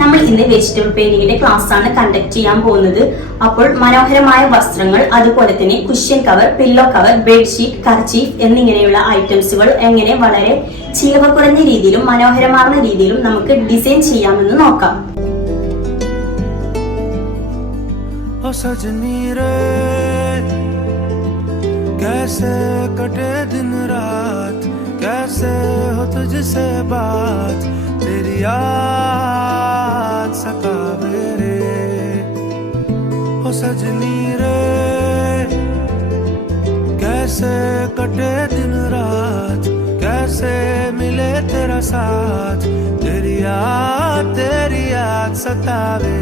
നമ്മൾ ഇന്ന് വെജിറ്റബിൾ പെയിന്റിങ്ങിന്റെ ക്ലാസ് ആണ് കണ്ടക്ട് ചെയ്യാൻ പോകുന്നത്. അപ്പോൾ മനോഹരമായ വസ്ത്രങ്ങൾ, അതുപോലെ തന്നെ cushion cover, pillow cover, bedsheet, kerchief എന്നിങ്ങനെയുള്ള ഐറ്റംസുകൾ എങ്ങനെ വളരെ ചിലവ് കുറഞ്ഞ രീതിയിലും മനോഹരമാർന്ന രീതിയിലും നമുക്ക് ഡിസൈൻ ചെയ്യാമെന്ന് നോക്കാം. कैसे कटे दिन रात, कैसे हो तुझसे बात, तेरी याद सतावे रे ओ सजनी रे। कैसे कटे दिन रात, कैसे मिले तेरा साथ, तेरी याद सतावे